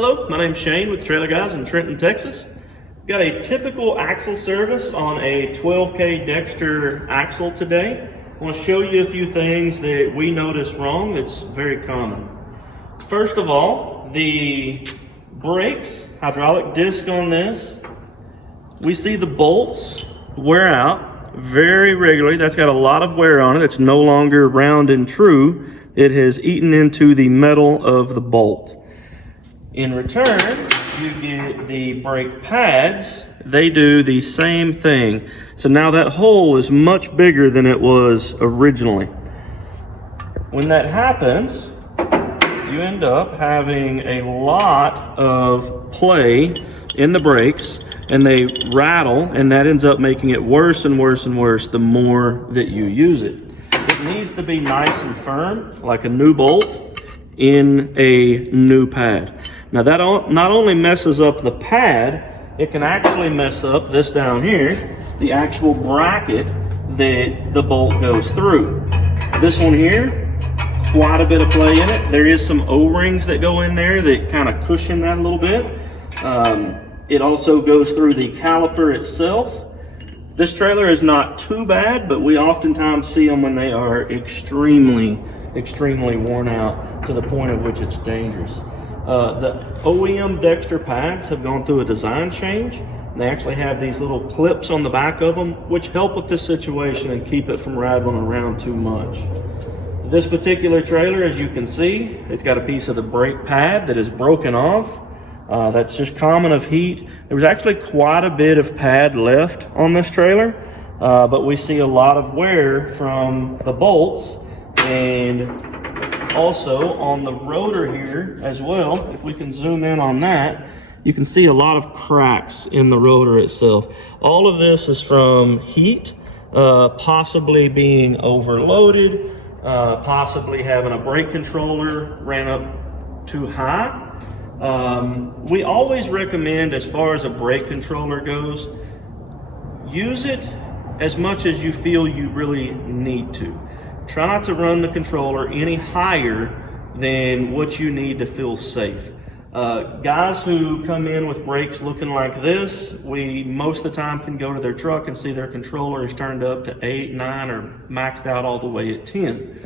Hello, my name's Shane with Trailer Guys in Trenton, Texas. Got a typical axle service on a 12K Dexter axle today. I want to show you a few things that we notice wrong that's very common. First of all, the brakes, hydraulic disc on this, we see the bolts wear out very regularly. That's got a lot of wear on it. It's no longer round and true. It has eaten into the metal of the bolt. In return, you get the brake pads. They do the same thing. So now that hole is much bigger than it was originally. When that happens, you end up having a lot of play in the brakes and they rattle, and that ends up making it worse and worse and worse the more that you use it. It needs to be nice and firm, like a new bolt in a new pad. Now that not only messes up the pad, it can actually mess up this down here, the actual bracket that the bolt goes through. This one here, quite a bit of play in it. There is some O-rings that go in there that kind of cushion that a little bit. It also goes through the caliper itself. This trailer is not too bad, but we oftentimes see them when they are extremely worn out to the point of which it's dangerous. The OEM Dexter pads have gone through a design change. And they actually have these little clips on the back of them, which help with this situation and keep it from rattling around too much. This particular trailer, as you can see, it's got a piece of the brake pad that is broken off. That's just common of heat. There was actually quite a bit of pad left on this trailer, but we see a lot of wear from the bolts, and also on the rotor here as well. If we can zoom in on that, you can see a lot of cracks in the rotor itself. All of this is from heat, possibly being overloaded, possibly having a brake controller ran up too high. We always recommend, as far as a brake controller goes, use it as much as you feel you really need to. Try not to run the controller any higher than what you need to feel safe. Guys who come in with brakes looking like this, we most of the time can go to their truck and see their controller is turned up to 8, 9, or maxed out all the way at 10.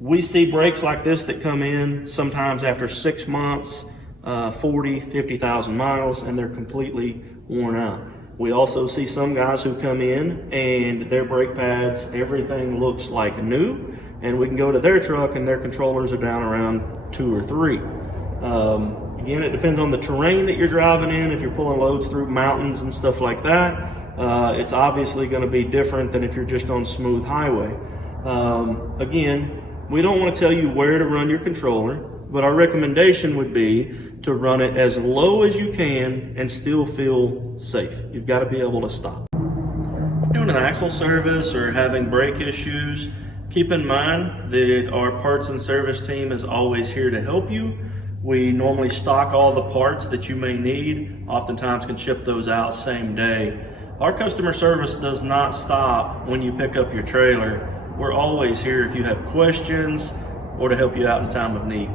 We see brakes like this that come in sometimes after 6 months, 40, 50,000 miles, and they're completely worn out. We also see some guys who come in and their brake pads, everything looks like new, and we can go to their truck and their controllers are down around 2 or 3. Again, it depends on the terrain that you're driving in. If you're pulling loads through mountains and stuff like that, it's obviously going to be different than if you're just on smooth highway. Again, we don't want to tell you where to run your controller, but our recommendation would be to run it as low as you can and still feel safe. You've got to be able to stop. Doing an axle service or having brake issues, keep in mind that our parts and service team is always here to help you. We normally stock all the parts that you may need, oftentimes can ship those out same day. Our customer service does not stop when you pick up your trailer. We're always here if you have questions or to help you out in a time of need.